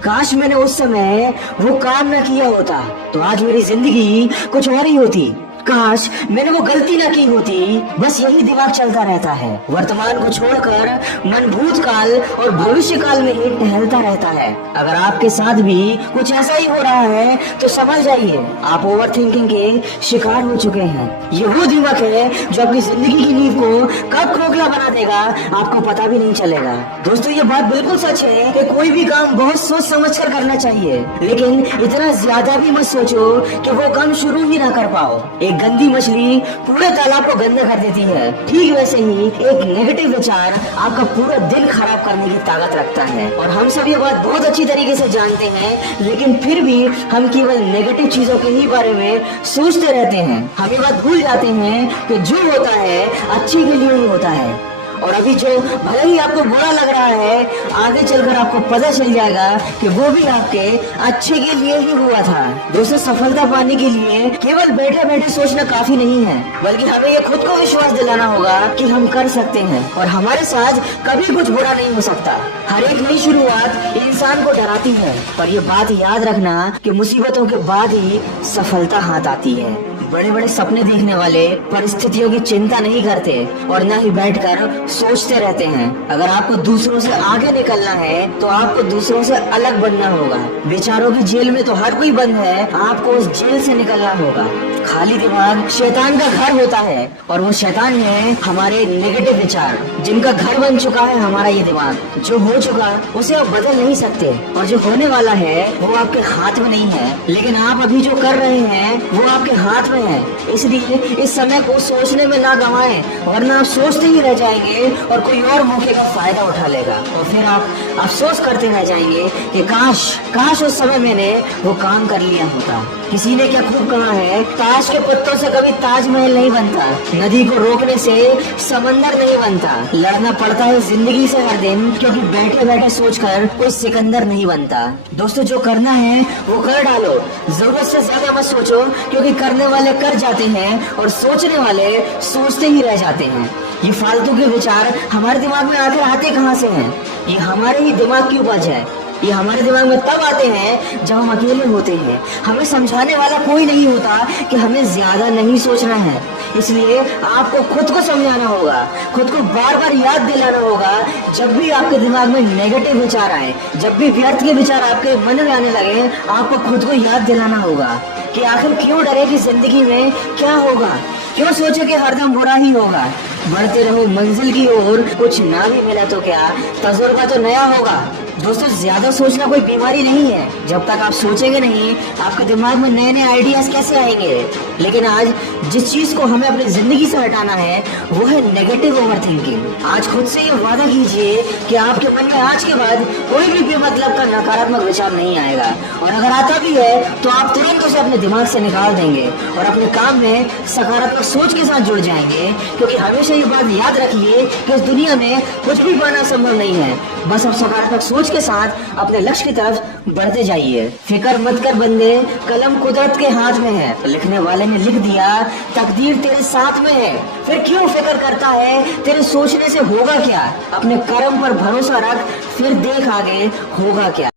काश मैंने उस समय वो काम न किया होता तो आज मेरी जिंदगी कुछ और ही होती। काश मैंने वो गलती ना की होती। बस यही दिमाग चलता रहता है। वर्तमान को छोड़कर मन भूतकाल और भविष्य काल में ही टहलता रहता है। अगर आपके साथ भी कुछ ऐसा ही हो रहा है तो समझ जाइए आप ओवर थिंकिंग के शिकार हो चुके हैं। ये वो दिमाग है जो आपकी जिंदगी की नींव को कब खोखला बना देगा आपको पता भी नहीं चलेगा। दोस्तों ये बात बिल्कुल सच है कि कोई भी काम बहुत सोच समझ कर करना चाहिए, लेकिन इतना ज्यादा भी मत सोचो कि वो काम शुरू ही ना कर पाओ। एक गंदी मछली पूरे तालाब को गंदा कर देती है, ठीक वैसे ही एक नेगेटिव विचार आपका पूरा दिन खराब करने की ताकत रखता है। और हम सब ये बात बहुत अच्छी तरीके से जानते हैं, लेकिन फिर भी हम केवल नेगेटिव चीजों के ही बारे में सोचते रहते हैं। हम ये बात भूल जाते हैं कि जो होता है अच्छे के लिए ही होता है। और अभी जो भले ही आपको बुरा लग रहा है, आगे चलकर आपको पता चल जाएगा कि वो भी आपके अच्छे के लिए ही हुआ था। दोस्तों सफलता पाने के लिए केवल बैठे बैठे सोचना काफी नहीं है, बल्कि हमें ये खुद को विश्वास दिलाना होगा कि हम कर सकते हैं और हमारे साथ कभी कुछ बुरा नहीं हो सकता। हर एक नई शुरुआत इंसान को डराती है, पर ये बात याद रखना कि मुसीबतों के बाद ही सफलता हाथ आती है। बड़े बड़े सपने देखने वाले परिस्थितियों की चिंता नहीं करते और न ही बैठकर सोचते रहते हैं। अगर आपको दूसरों से आगे निकलना है तो आपको दूसरों से अलग बनना होगा। विचारों की जेल में तो हर कोई बंद है, आपको उस जेल से निकलना होगा। खाली दिमाग शैतान का घर होता है और वो शैतान है हमारे नेगेटिव विचार, जिनका घर बन चुका है हमारा ये दिमाग। जो हो चुका उसे आप बदल नहीं सकते और जो होने वाला है वो आपके हाथ में नहीं है, लेकिन आप अभी जो कर रहे हैं वो आपके हाथ में है। इसलिए इस समय को सोचने में ना गंवाएं, वरना आप सोचते ही रह जाएंगे और कोई और मौके का फायदा उठा लेगा और फिर आप अफसोस करते रह जाएंगे कि काश उस समय मैंने वो काम कर लिया होता। किसी ने क्या खूब कहा है, ताश के पत्तों से कभी ताजमहल नहीं बनता, नदी को रोकने से समंदर नहीं बनता। लड़ना पड़ता है जिंदगी से हर दिन, क्योंकि बैठे बैठे सोचकर कोई सिकंदर नहीं बनता। दोस्तों जो करना है वो कर डालो, जरूरत से ज्यादा मत सोचो, क्योंकि करने वाले कर जाते हैं और सोचने वाले सोचते ही रह जाते हैं। ये फालतू के विचार हमारे दिमाग में आखिर आते कहाँ से हैं? ये हमारे ही दिमाग की उपज है। ये हमारे दिमाग में तब आते हैं जब हम अकेले होते हैं। हमें समझाने वाला कोई नहीं होता कि हमें ज्यादा नहीं सोचना है। इसलिए आपको खुद को समझाना होगा, खुद को बार बार याद दिलाना होगा। जब भी आपके दिमाग में नेगेटिव विचार आए, जब भी व्यर्थ के विचार आपके मन में आने लगे, आपको खुद को याद दिलाना होगा कि आखिर क्यों डरे कि जिंदगी में क्या होगा, क्यों सोचे कि हरदम बुरा ही होगा। बढ़ते रहो मंजिल की ओर, कुछ ना भी मिला तो क्या, तजुर्बा तो नया होगा। दोस्तों ज्यादा सोचना कोई बीमारी नहीं है। जब तक आप सोचेंगे नहीं, आपके दिमाग में नए नए आइडियाज कैसे आएंगे? लेकिन आज जिस चीज को हमें अपनी जिंदगी से हटाना है वो है नेगेटिव ओवरथिंकिंग। आज खुद से ये वादा कीजिए कि आपके मन में आज के बाद कोई भी बेमतलब का नकारात्मक विचार नहीं आएगा, और अगर आता भी है तो आप तुरंत उसे अपने दिमाग से निकाल देंगे और अपने काम में सकारात्मक सोच के साथ जुड़ जाएंगे। क्योंकि हमेशा ये बात याद रखिए कि इस दुनिया में कुछ भी पाना संभव नहीं है, बस आप सकारात्मक सोच के साथ अपने लक्ष्य की तरफ बढ़ते जाइए। फिक्र मत कर बंदे, कलम कुदरत के हाथ में है, लिखने वाले ने लिख दिया, तकदीर तेरे साथ में है। फिर क्यों फिक्र करता है, तेरे सोचने से होगा क्या? अपने कर्म पर भरोसा रख, फिर देख आगे होगा क्या।